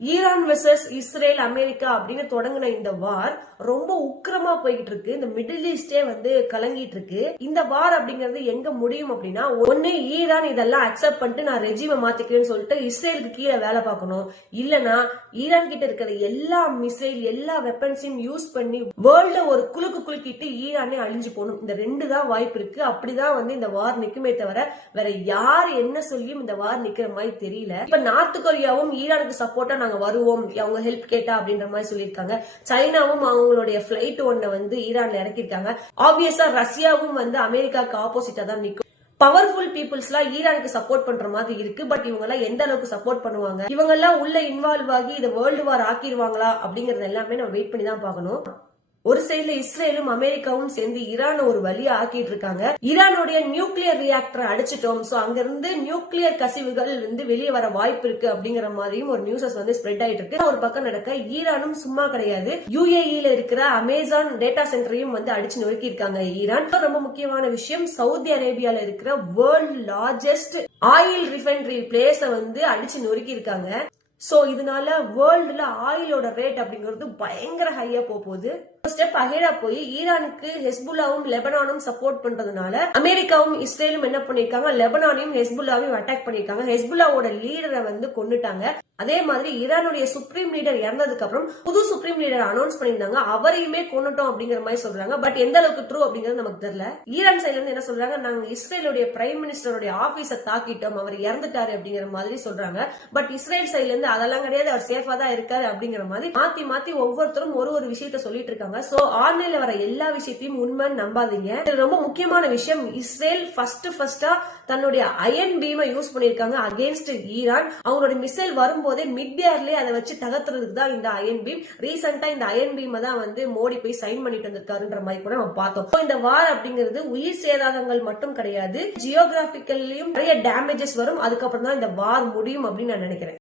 Iran versus Israel America அப்படின்னு தொடங்கின இந்த வார் ரொம்ப உக்கிரமா போய்கிட்டு இருக்கு. இந்த மிடில் ஈஸ்டே வந்து கலங்கிட்டு இருக்கு. இந்த வார் அப்படிங்கிறது எங்க முடியும் அப்படின்னா, ஒண்ணு ஈரான் இதெல்லாம் அக்செப்ட் பண்ணிட்டு நான் ரெஜிமை மாத்திக்கிறேன்னு சொல்லிட்டு இஸ்ரேலுக்கு கீழே வேலை பார்க்கணும். இல்லனா ஈரான் கிட்ட இருக்கிற எல்லா மிசைல் எல்லா வெப்பன்ஸையும் யூஸ் பண்ணி வேர்ல்ட ஒரு குலுக்கிட்டு ஈரானே அழிஞ்சு போகணும். இந்த ரெண்டு தான் வாய்ப்பு இருக்கு. அப்படிதான் வந்து இந்த வார் நிக்குமே தவிர வேற யார் என்ன சொல்லியும் இந்த வார் நிக்கிற மாதிரி தெரியல. இப்ப நார்த் கொரியாவும் ஈரானுக்கு சப்போர்ட்டா வருவோம், அவங்க ஹெல்ப் கேட்டா அப்படின்ற மாதிரி சொல்லியிருக்காங்க. சைனாவும் அவங்களுடைய பிளைட் ஒன்ன வந்து ஈரான்ல இறக்கிருக்காங்க. ஆப்வியஸா ரஷ்யாவும் வந்து அமெரிக்காவுக்கு ஆப்போசிட்டா தான் நிக்கும். பவர்ஃபுல் பீப்புள்ஸ் எல்லாம் ஈரானுக்கு சப்போர்ட் பண்ற மாதிரி இருக்கு. பட் இவங்க எல்லாம் எந்த அளவுக்கு சப்போர்ட் பண்ணுவாங்க, இவங்க எல்லாம் உள்ள இன்வால்வ் ஆகி இதை வேர்ல்டு வார் ஆக்கிடுவாங்களா அப்படிங்கறது எல்லாமே நம்ம வெயிட் பண்ணி தான் பார்க்கணும். ஒரு சைடுல இஸ்ரேலும் அமெரிக்காவும் சேர்ந்து ஈரான் ஒரு வழியா ஆக்கிட்டு இருக்காங்க. ஈரானுடைய நியூக்ளியர் ரியாக்டர் அடிச்சிட்டோம், சோ அங்க இருந்து நியூக்ளியர் கசிவுகள் வந்து வெளியே வர வாய்ப்பு இருக்கு அப்படிங்கிற மாதிரியும் ஒரு நியூஸஸ் வந்து ஸ்ப்ரெட் ஆயிட்டு இருக்கு. ஒரு பக்கம் நடக்க ஈரானும் சும்மா கிடையாது. யுஏஇல இருக்கிற அமேசான் டேட்டா சென்டரையும் வந்து அடிச்சு நொறுக்கி இருக்காங்க ஈரான். ரொம்ப முக்கியமான விஷயம், சவுதி அரேபியால இருக்கிற வேர்ல்ட் லார்ஜஸ்ட் ஆயில் ரிஃபைனரி பிளேஸ வந்து அடிச்சு நொறுக்கி இருக்காங்க. சோ இதனால வேர்ல்டுல ஆயிலோட ரேட் அப்படிங்கிறது பயங்கர ஹையா போகுது. ஸ்டெப் அஹெடா போய் ஈரானுக்கு ஹெஸ்புல்லாவும் லெபனானும் சப்போர்ட் பண்றதுனால அமெரிக்காவும் இஸ்ரேலும் என்ன பண்ணிருக்காங்க, லெபனானையும் ஹெஸ்புல்லாவையும் அட்டாக் பண்ணிருக்காங்க. ஹெஸ்புல்லாவோட லீடரை வந்து கொன்னுட்டாங்க. அதே மாதிரி ஈரானுடைய சுப்ரீம் லீடர் இறந்ததுக்கு அப்புறம் புது சுப்ரீம் லீடர் அனௌன்ஸ் பண்ணிருந்தாங்க, அவரையுமே கொன்னுட்டோம் அப்படிங்கிற மாதிரி சொல்றாங்க. பட் எந்த அளவுக்கு ட்ரூ அப்படிங்கிறது நமக்கு தெரியல. ஈரான் சைட்ல இருந்து என்ன சொல்றாங்க, நாங்க இஸ்ரேலுடைய பிரைம் மினிஸ்டருடைய ஆபீஸை தாக்கிட்டோம், அவர் இறந்துட்டாரு அப்படிங்கிற மாதிரி சொல்றாங்க. பட் இஸ்ரேல் சைட்ல இருந்து அதெல்லாம் கிடையாது, அவர் சேஃபா தான் இருக்காரு அப்படிங்கிற மாதிரி மாத்தி மாத்தி ஒவ்வொருத்தரும் ஒரு விஷயத்த சொல்லிட்டு இருக்காங்க. சோ ஆன்லைன்ல வர எல்லா விஷயத்தையும் உண்மைன்னு நம்பாதீங்க. இது ரொம்ப முக்கியமான விஷயம். இஸ்ரேல் ஃபர்ஸ்டா தன்னுடைய அயன் பீமை யூஸ் பண்ணிருக்காங்க அகேன்ஸ்ட் ஈரான். அவங்களோட மிசைல் வரும்போதே மிட் ஏர்லயே அதை வச்சு தகர்த்துறதுக்கு தான் இந்த அயன் பீம். ரீசெண்டா இந்த அயன் பீம் தான் வந்து மோடி போய் சைன் பண்ணிட்டு வந்திருக்காருன்ற மாதிரி கூட நம்ம பார்த்தோம். இந்த வார் அப்படிங்கிறது உயிர் சேதாரங்கள் மட்டும் கிடையாது, ஜியோகிராபிக்கல்லயும் நிறைய டேமேஜஸ் வரும். அதுக்கப்புறம் தான் இந்த வார் முடியும் அப்படின்னு நான் நினைக்கிறேன்.